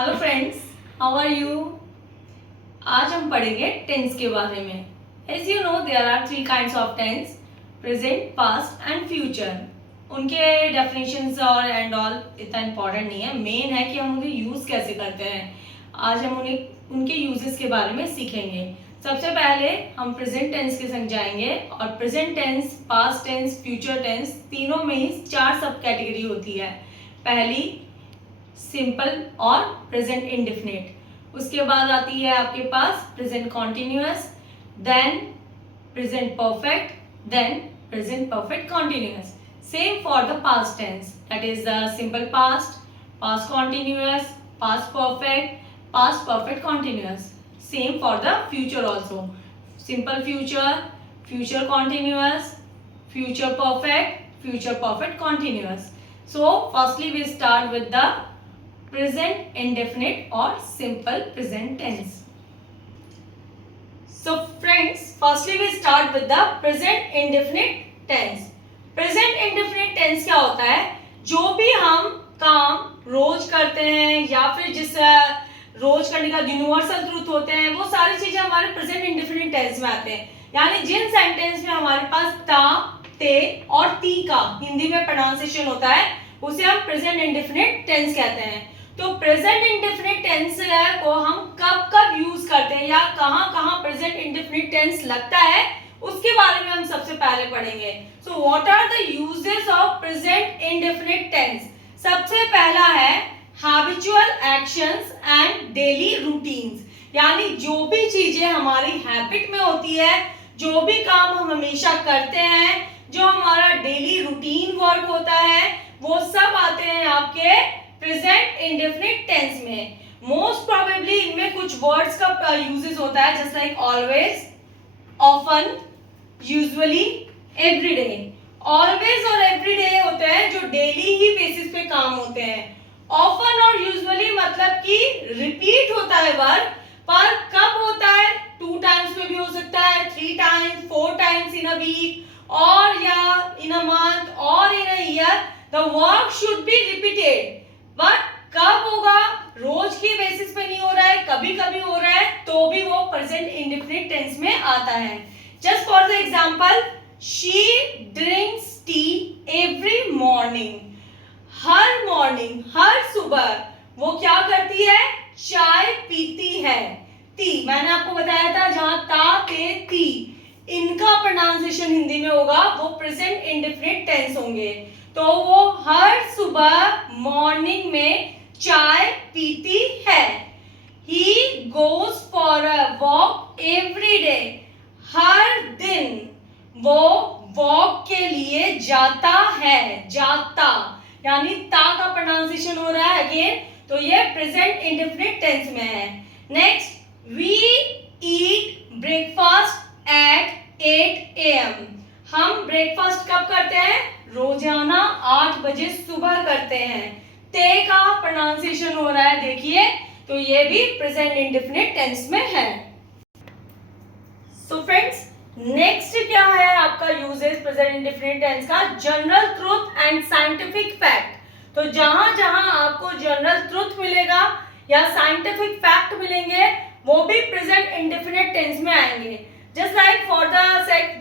Hello friends, how are you. आज हम पढ़ेंगे टेंस के बारे में। As you know there are three kinds of tense, present, past and future. उनके डेफिनेशंस और एंड ऑल इतना इम्पोर्टेंट नहीं है, मेन है कि हम उन्हें यूज़ कैसे करते हैं। आज हम उन्हें उनके यूजेस के बारे में सीखेंगे। सबसे पहले हम प्रेजेंट टेंस के संग जाएंगे और present tense, past tense, future tense तीनों में ही 4 सब कैटेगरी होती है। पहली सिंपल और प्रेजेंट इंडेफिनिट, उसके बाद आती है आपके पास present continuous, then present perfect, then present perfect continuous. Same for the past tense, that is the simple past, past continuous, past perfect continuous. Same for the future also, simple future, future continuous, future perfect continuous. So firstly we start with the present indefinite or simple present tense. So friends, firstly we start with the present indefinite tense. Present indefinite tense क्या होता है? जो भी हम काम रोज करते हैं या फिर जिस रोज करने का यूनिवर्सल ट्रूथ होते हैं, वो सारी चीजें हमारे प्रेजेंट इंडेफिनिट टेंस में आते हैं। यानी जिन सेंटेंस में हमारे पास ता, ते और ती का हिंदी में प्रोनाउंसिएशन होता है, उसे हम प्रेजेंट इंडेफिनिट टेंस कहते हैं। तो प्रेजेंट इंडेफिनिट टेंस को हम कब कब यूज करते हैं या कहां कहां प्रेजेंट इंडेफिनिट टेंस लगता है, उसके बारे में हम सबसे पहले पढ़ेंगे। So what are the uses of present indefinite tense. सबसे पहला है habitual actions and daily routines, यानी जो भी चीजें हमारी हैबिट में होती है, जो भी काम हम हमेशा करते हैं, जो हमारा डेली रूटीन वर्क होता है, वो सब आते हैं आपके प्रेजेंट इंडेफिनिट टेंस में। मोस्ट प्रोबेबली इनमें कुछ वर्ड्स का यूजेस होता है, just like always, often, usually, everyday. Always और एवरीडे होते हैं जो डेली ही बेसिस पे काम होते हैं। ऑफन और यूजुअली मतलब कि रिपीट होता है वर्क, पर कब होता है? 2 टाइम्स में भी हो सकता है, 3 times, 4 times in a week, और या इन अ मंथ और in a year. The work should be repeated, but कब होगा? रोज की बेसिस पे नहीं हो रहा है, कभी कभी हो रहा है, तो भी वो प्रेजेंट इंडेफिनिट टेंस में आता है। Just for the example, she drinks tea every morning. हर मॉर्निंग, हर सुबह वो क्या करती है? चाय पीती है। ती मैंने आपको बताया था, जहां ता, ते, ती इनका प्रोनाउंसिएशन हिंदी में होगा, वो प्रेजेंट इंडेफिनिट टेंस होंगे। तो वो हर सुबह मॉर्निंग में चाय पीती है। He goes for a walk every day. हर दिन वो वॉक के लिए जाता है। जाता यानी ता का प्रोनाउंसिएशन हो रहा है अगेन, तो ये प्रेजेंट इंडेफिनिट टेंस में है। Next, we eat breakfast at 8 AM। हम ब्रेकफास्ट कब करते हैं? रोजाना 8 बजे सुबह करते हैं। ते का प्रोनाउंसिएशन हो रहा है, देखिए, तो ये भी प्रेजेंट इंडेफिनिट टेंस में है। सो फ्रेंड्स, नेक्स्ट क्या है आपका यूजेस प्रेजेंट इंडेफिनिट टेंस का? General truth and scientific fact. तो जहां जहां आपको जनरल ट्रूथ मिलेगा या साइंटिफिक फैक्ट मिलेंगे, वो भी प्रेजेंट इंडेफिनिट टेंस में आएंगे। Just like for the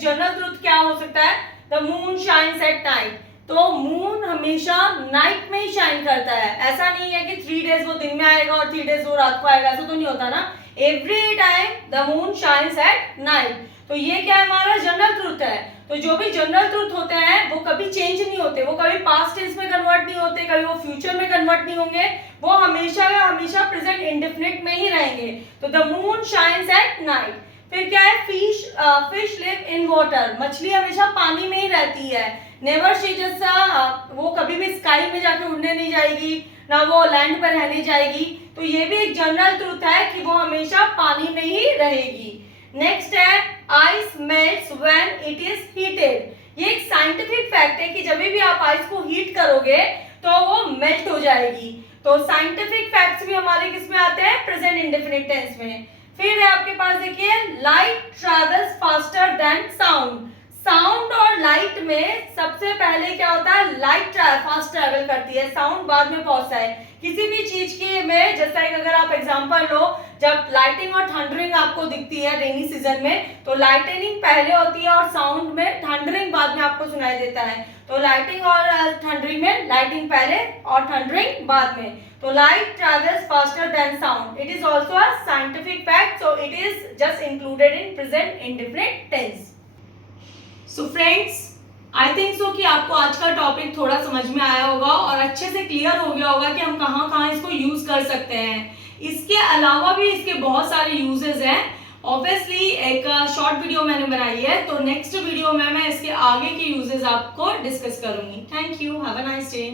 general truth क्या हो सकता है? The moon shines at night. तो मून हमेशा नाइट में ही शाइन करता है। ऐसा नहीं है कि 3 डेज वो दिन में आएगा और 3 डेज वो रात को आएगा, ऐसा तो नहीं होता ना। Every time the moon shines at night. तो ये क्या है? हमारा जनरल ट्रूथ है। तो जो भी जनरल ट्रूथ होते हैं वो कभी चेंज नहीं होते, वो कभी पास्ट टेंस में कन्वर्ट नहीं होते, कभी वो फ्यूचर में कन्वर्ट नहीं होंगे, वो हमेशा का हमेशा प्रेजेंट इंडेफिनिट में ही रहेंगे। तो the moon shines at night. फिर क्या है? Fish live in water. मछली हमेशा पानी में ही रहती है। नेवर शी जस्ट, वो कभी भी स्काई में जाके उड़ने नहीं जाएगी, ना वो लैंड पर रहने जाएगी। तो ये भी एक जनरल ट्रूथ है कि वो हमेशा पानी में ही रहेगी। नेक्स्ट है ice melts when it is heated. ये एक साइंटिफिक फैक्ट है कि जब भी आप आइस को हीट करोगे तो वो मेल्ट हो जाएगी। तो साइंटिफिक फैक्ट्स भी हमारे किस में आते हैं? प्रेजेंट इंडेफिनिट टेंस में। फिर है आपके पास, देखिए, light travels faster than sound. Sound और लाइट में सबसे पहले क्या होता है, लाइट फास्ट ट्रैवल करती है, साउंड बाद में पहुंचता है। किसी भी चीज की में, जैसा कि अगर आप एग्जांपल लो, जब लाइटिंग और थंडरिंग आपको दिखती है रेनी सीजन में, तो लाइटनिंग पहले होती है और साउंड में थंडरिंग बाद में आपको सुनाई देता है। तो लाइटिंग और थंडरिंग में लाइटिंग पहले और थंडरिंग बाद में। तो light travels faster than sound. It is also a scientific fact, so it is just included in present indefinite tense. So friends, I think so कि आपको आज का टॉपिक थोड़ा समझ में आया होगा और अच्छे से क्लियर हो गया होगा कि हम कहाँ कहाँ इसको यूज कर सकते हैं। इसके अलावा भी इसके बहुत सारे यूजेस हैं। ऑब्वियसली एक शॉर्ट वीडियो मैंने बनाई है, तो नेक्स्ट वीडियो में मैं इसके आगे के यूजेस आपको डिस्कस करूंगी। Thank you, have a nice day.